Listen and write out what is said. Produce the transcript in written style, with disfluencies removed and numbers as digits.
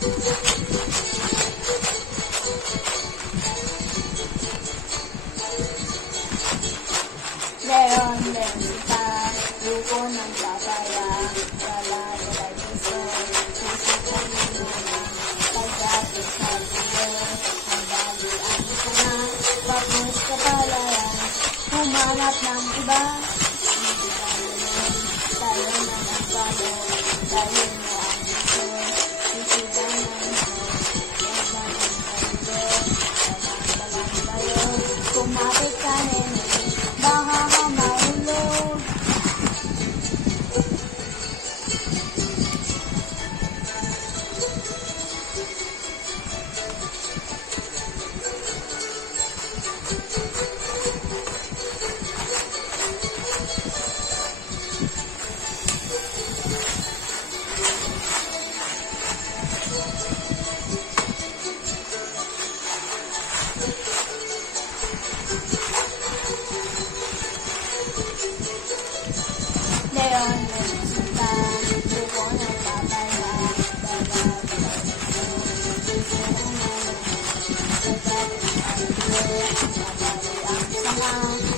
Leon, Lenta, luko ng papaya, kalay gusto, susuko ng luna, pagdating sa dulo, ang bali ang sana, papus ka palayan, humanap ng iba, hindi tayo nun, tayo na ng palo, tayo mo ang gusto, sisigan ng Diyos, huwag na ng kalulo, talang tayo, kumapit ka nene, baka ka mahulog. Leon, Lenta, luko ng papaya, ang sama,